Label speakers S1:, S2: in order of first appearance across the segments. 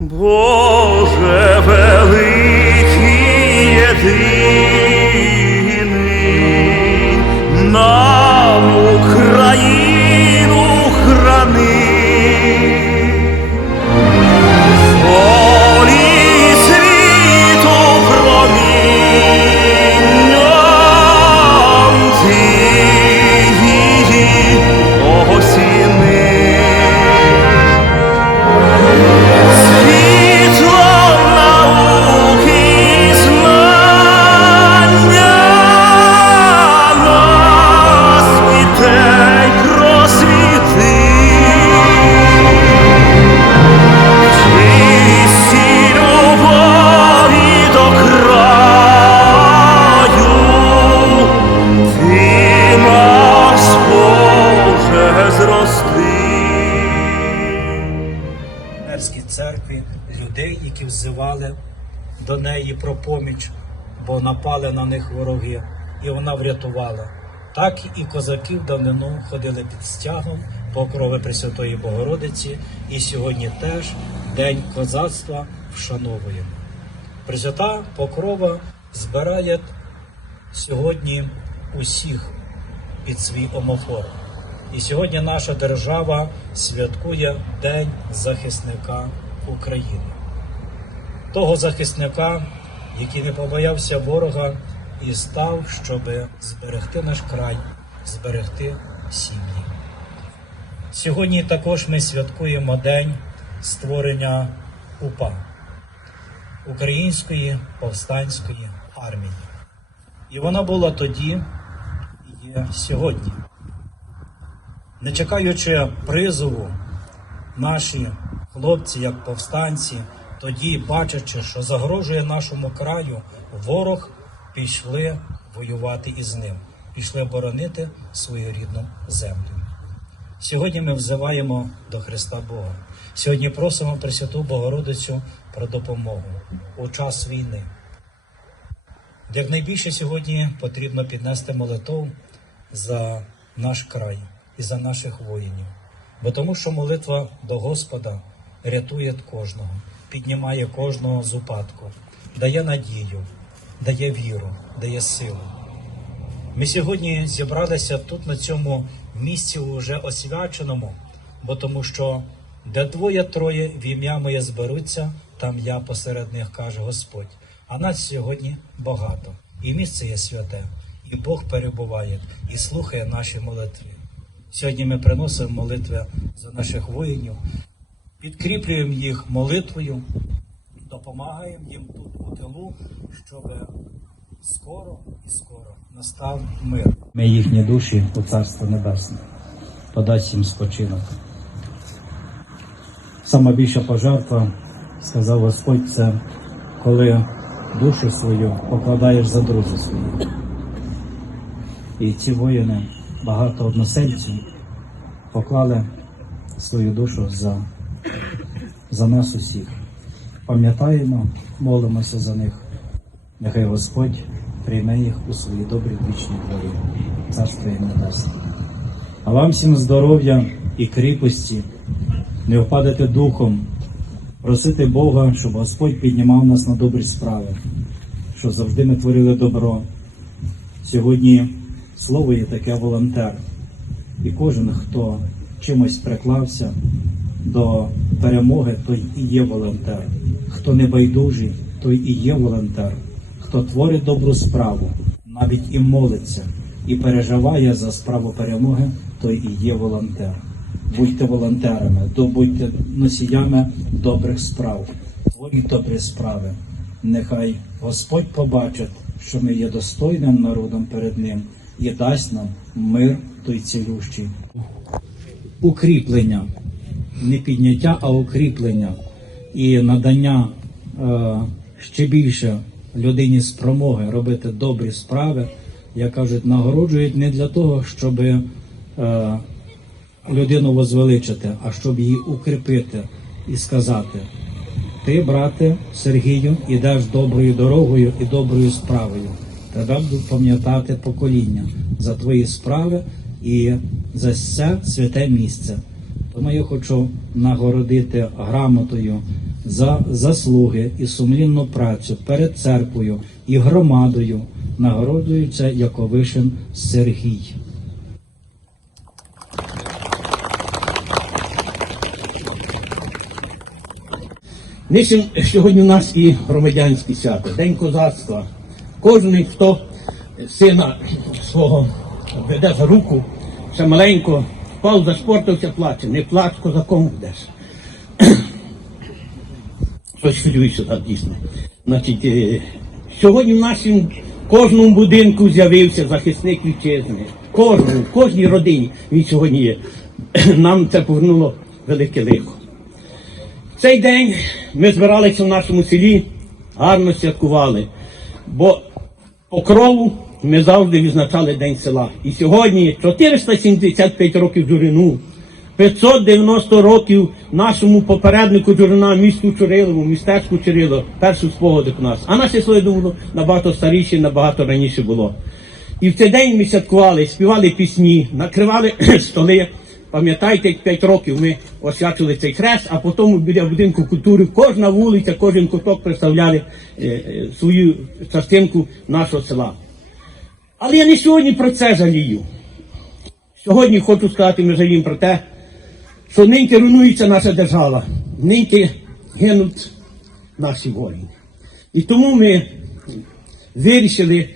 S1: Боже великий єдиний, нам Україну
S2: врятувала. Так і козаків давнину ходили під стягом покрови Пресвятої Богородиці, і сьогодні теж День козацтва вшановуємо. Пресвята Покрова збирає сьогодні усіх під свій омофор. І сьогодні наша держава святкує День захисника України, того захисника, який не побоявся ворога і став, щоб зберегти наш край, зберегти сім'ї. Сьогодні також ми святкуємо День створення УПА Української повстанської армії. І вона була тоді і є сьогодні. Не чекаючи призову, наші хлопці, як повстанці, тоді, бачачи, що загрожує нашому краю, ворог пішли воювати із ним, пішли боронити свою рідну землю. Сьогодні ми взиваємо до Христа Бога. Сьогодні просимо Пресвяту Богородицю про допомогу у час війни. Як найбільше сьогодні потрібно піднести молитву за наш край і за наших воїнів. Бо тому, що молитва до Господа рятує кожного, піднімає кожного з упадку, дає надію, дає віру, дає силу. Ми сьогодні зібралися тут, на цьому місці, уже освяченому, бо тому що де двоє-троє в ім'я моє зберуться, там я посеред них каже Господь. А нас сьогодні багато, і місце є святе, і Бог перебуває і слухає наші молитви. Сьогодні ми приносимо молитви за наших воїнів, підкріплюємо їх молитвою, допомагаємо їм тут у тилу, щоб скоро і скоро настав мир. Ми їхні душі у Царство Небесне, подасть їм спочинок. Сама більша пожертва, сказав Господь, це коли душу свою покладаєш за друзі свої. І ці воїни, багато односельців, поклали свою душу за, за нас усіх. Пам'ятаємо, молимося за них. Нехай Господь прийме їх у свої добрі вічні дворі, царство їм небесне. А вам всім здоров'я і кріпості, не впадати духом, просити Бога, щоб Господь піднімав нас на добрі справи, щоб завжди ми творили добро. Сьогодні слово є таке волонтер, і кожен, хто чимось приклався до перемоги, той і є волонтер. Хто не байдужий, той і є волонтер. Хто творить добру справу, навіть і молиться, і переживає за справу перемоги, той і є волонтер. Будьте волонтерами, то будьте носіями добрих справ, творіть добрі справи. Нехай Господь побачить, що ми є достойним народом перед Ним і дасть нам мир той цілющий. Укріплення, не підняття, а укріплення і надання е, ще більше людині спромоги робити добрі справи, як кажуть, нагороджують не для того, щоб е, людину возвеличити, а щоб її укріпити і сказати: ти, брате Сергію, ідеш доброю дорогою і доброю справою. Тебе будуть пам'ятати покоління за твої справи і за це святе місце. Тому я хочу нагородити грамотою за заслуги і сумлінну працю перед церквою і громадою нагороджується Яковишин Сергій.
S3: Нищим сьогодні у нас і громадянське свято, День козацтва. Кожен, хто сина свого веде за руку, ще маленько, впав за спортився, плаче. Не плач, козаком будеш. Щось хвилююся так дійсно. Значить, е, сьогодні в нашому кожному будинку з'явився захисник вітчизни. Кожному, кожній родині він сьогодні є. Нам це повернуло велике лихо. Цей день ми збиралися в нашому селі, гарно святкували, бо по крову ми завжди відзначали День села. І сьогодні 475 років Джурину, 590 років нашому попереднику Джурина, місту Чурилову, містечку Чурило, першу спогади у нас. А наше село було набагато старіше, набагато раніше було. І в цей день ми святкували, співали пісні, накривали столи. Пам'ятаєте, 5 років ми освячили цей хрест, а потім біля будинку культури кожна вулиця, кожен куток представляли е, е, свою частинку нашого села. Але я не сьогодні про це жалію. Сьогодні хочу сказати, ми жаліємо про те, що ниньки руйнується наша держава, ниньки гинуть наші воїни. І тому ми вирішили.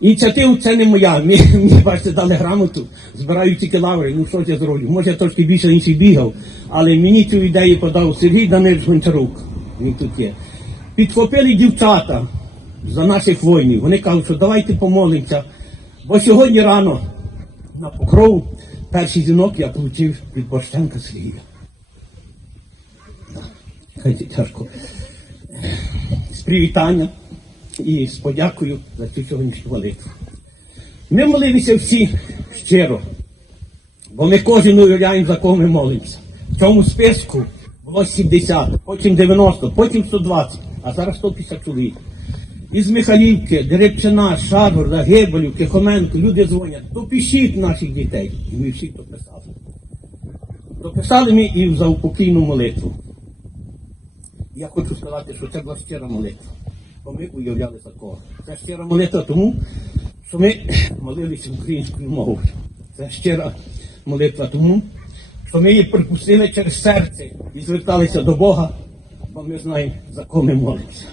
S3: Ініціативу це не моя. Мені, мені бачите, дали грамоту, збираю тільки лаври. Ну що я зроблю? Може я трошки більше інших бігав, але мені цю ідею подав Сергій Данилович Гончарук. Він тут є. Підхопили дівчата за наших воїнів. Вони кажуть, що давайте помолимося. Бо сьогодні рано на покрову перший дзвінок я отримав від Борщенка Сергія. Хай тяжко. З привітанням і з подякою за цю сьогоднішню молитву. Ми молилися всі щиро, бо ми кожен уявляємо, за кого ми молимося. В цьому списку було 70, потім 90, потім 120, а зараз 150 чоловік. Із Михайлівки, Деребчина, Шаборда, Гебелівки, Хоменко, люди дзвонять, допишіть наших дітей. І ми всі дописали. Дописали ми і за упокійну молитву. Я хочу сказати, що це була щира молитва. Бо ми уявляли такого. Це щира молитва тому, що ми молилися українською мовою. Це щира молитва тому, що ми її припустили через серце і зверталися до Бога, бо ми знаємо, за кого ми молимося.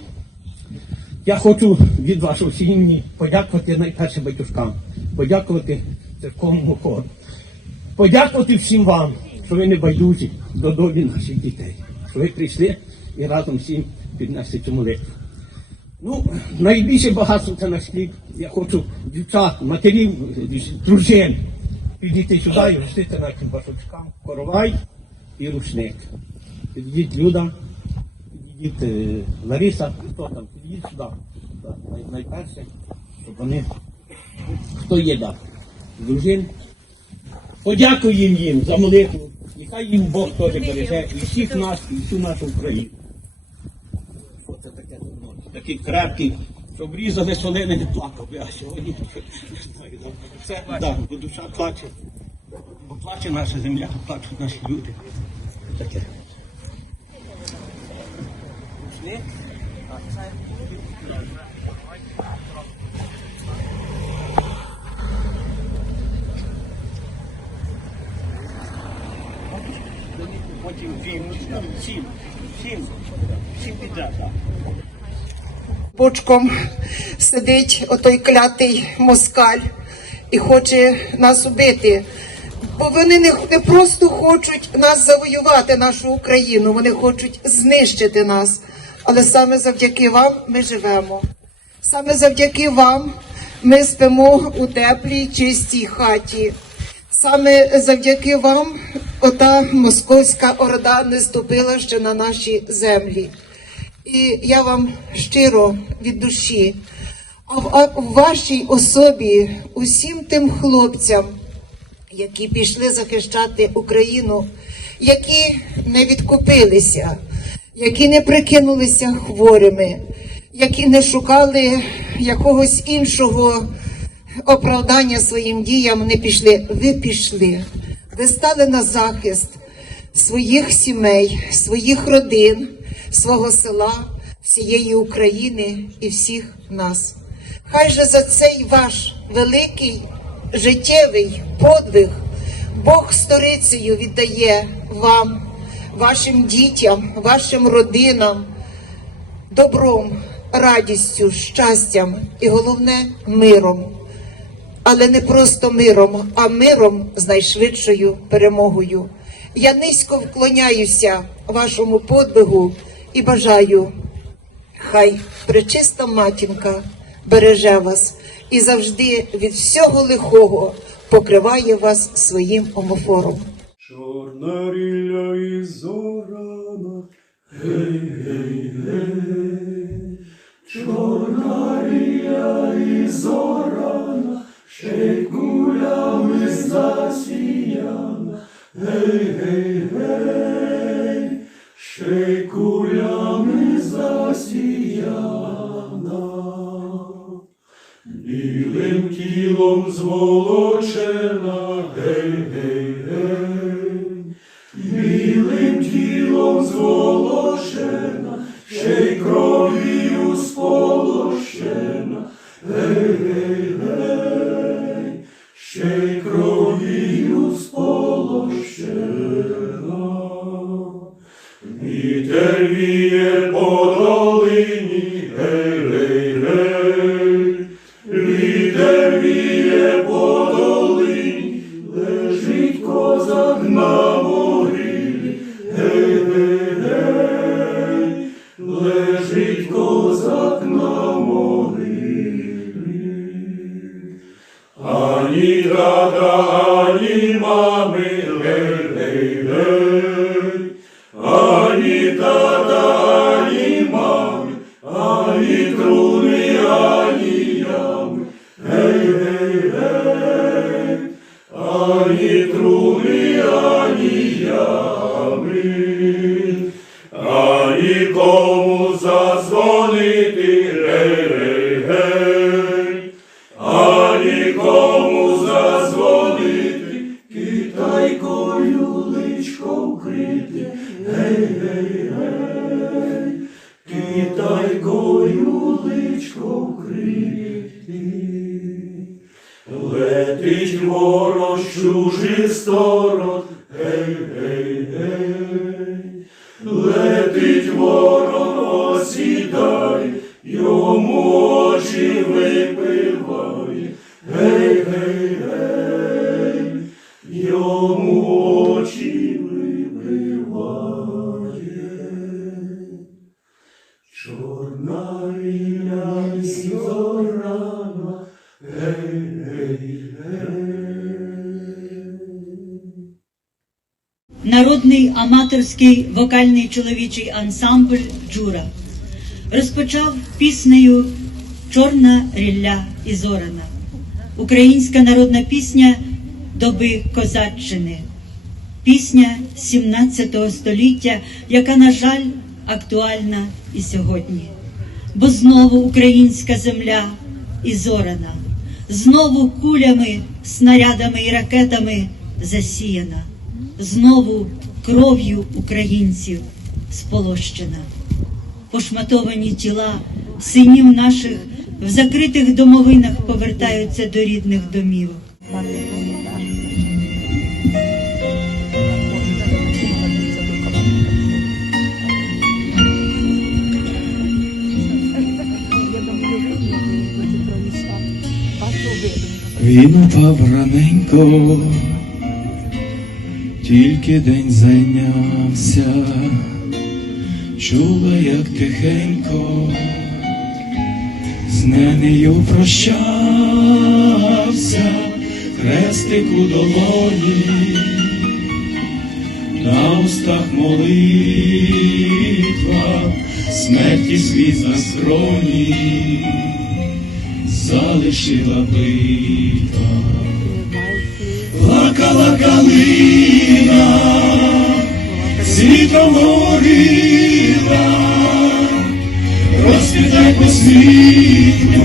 S3: Я хочу від вашого імені подякувати найперше батюшкам, подякувати церковному хору, подякувати всім вам, що ви не байдужі до долі наших дітей, що ви прийшли і разом всім піднесли цю молитву. Ну, найбільше багатство це наш хліб. Я хочу дівчат, матерів, дружин підійти сюди і вручити нашим башочкам коровай і рушник. Підійдіть Люда, е, Лариса, хто там, підійдіть сюди. Найперше, щоб вони, хто є да, дружин. Подякуємо їм за молитву. І хай їм Бог теж береже і всіх нас, і всю нашу Україну. Що це таке? Такий крепкий, щоб різали солени, не плакав а сьогодні все, да, бо душа плаче. Бо плаче наша земля, плачуть наші люди. Таке. Рушник, а це Потім всім, всім, всім, всім підряд, так.
S4: Бочком сидить отой клятий москаль і хоче нас убити. Бо вони не, не просто хочуть нас завоювати, нашу Україну, вони хочуть знищити нас. Але саме завдяки вам ми живемо. Саме завдяки вам ми спимо у теплій, чистій хаті. Саме завдяки вам ота московська орда не ступила ще на наші землі. І я вам щиро від душі, а в, вашій особі, усім тим хлопцям, які пішли захищати Україну, які не відкупилися, які не прикинулися хворими, які не шукали якогось іншого оправдання своїм діям, не пішли. Ви пішли, ви стали на захист своїх сімей, своїх родин, свого села, всієї України і всіх нас. Хай же за цей ваш великий життєвий подвиг Бог сторицею віддає вам, вашим дітям, вашим родинам, добром, радістю, щастям і головне миром. Але не просто миром, а миром з найшвидшою перемогою. Я низько вклоняюся вашому подвигу і бажаю, хай пречиста матінка береже вас і завжди від всього лихого покриває вас своїм омофором.
S5: Чорна рілля і зорана, гей, гей, гей. Чорна рілля і зорана, ще кулями засіяна, гей, гей, гей, ще кулями тілом зволочена, гей, гей, гей, білим тілом зволочена, ще й кров'ю Ані тата, ані гей, гей, гей, китайкою личко вкрити. Летить ворог з чужих сторон, гей, гей, гей, летить ворог, осідає, йому
S6: Народний аматорський вокальний чоловічий ансамбль Джура розпочав піснею Чорна рілля і зорана. Українська народна пісня доби козаччини. Пісня 17 століття, яка, на жаль, актуальна і сьогодні. Бо знову українська земля і зорана, знову кулями, снарядами і ракетами засіяна, знову кров'ю українців сполощена. Пошматовані тіла синів наших в закритих домовинах повертаються до рідних домівок.
S7: Він упав раненько, тільки день зайнявся, чула, як тихенько, з ненею прощався, хрестик у долоні, на устах молитва, смерті світ на скроні залишила битва. Плакала калина, світом горіла, розпітай по світу,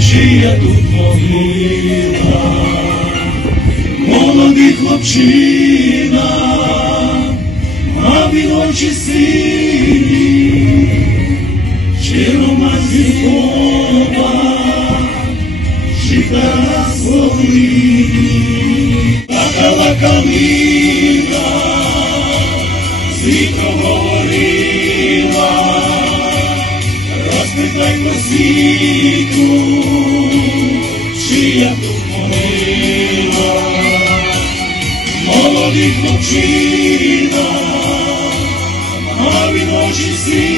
S7: чия тут могила, молодий хлопчина, мав він очі сині, щиро матері Бога, Читала слові, плакала калина, світло говорила, розпитай по світу, чия тут могила, молодий хлопчина, а він очі сині,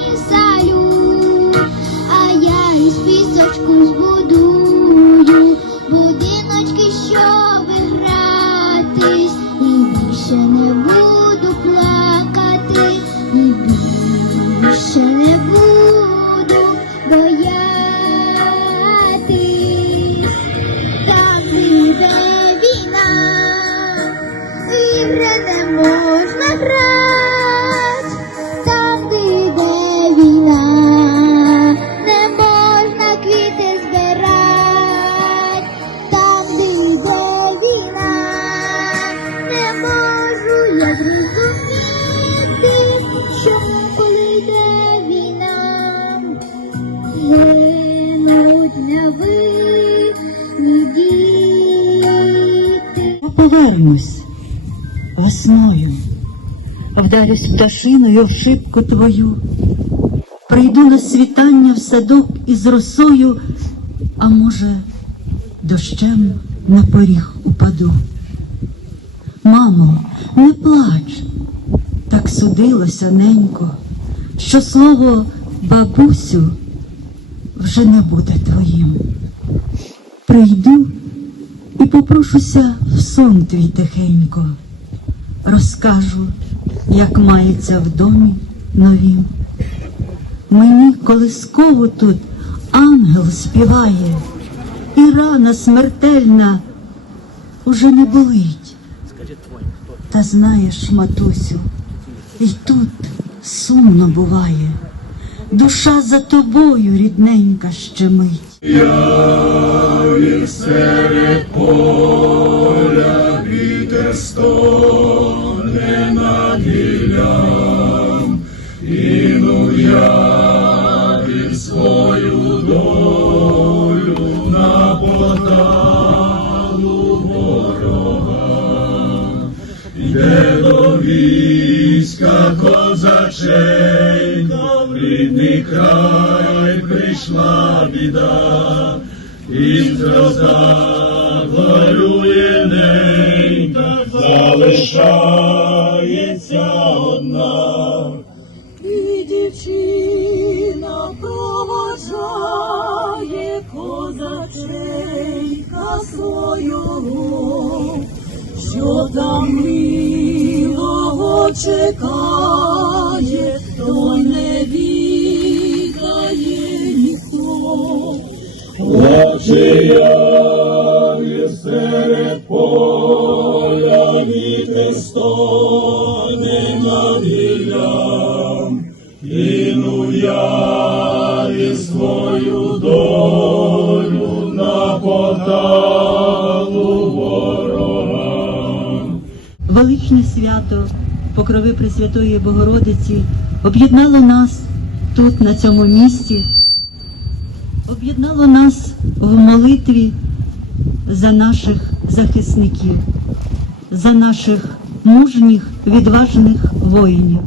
S8: you діти.
S6: Весною, вдарюсь пташиною в шибку твою, прийду на світання в садок із росою, а може, дощем на поріг упаду. Мамо, не плач, так судилося ненько, що слово бабусю вже не буде твоїм. Прийду попрошуся в сон твій тихенько, розкажу, як мається в домі новім. Мені колисково тут ангел співає, і рана смертельна уже не болить. Та знаєш, матусю, і тут сумно буває, душа за тобою рідненька щемить.
S7: Явір серед поля, вітер стоне
S6: свого, що там милого чекає, то не відає ніхто.
S7: Плаче явір серед поля, вітер стоне над гіллям, Іну явір свою долю поталу ворогам.
S6: Величне свято Покрови Пресвятої Богородиці об'єднало нас тут, на цьому місці, об'єднало нас в молитві за наших захисників, за наших мужніх, відважних воїнів.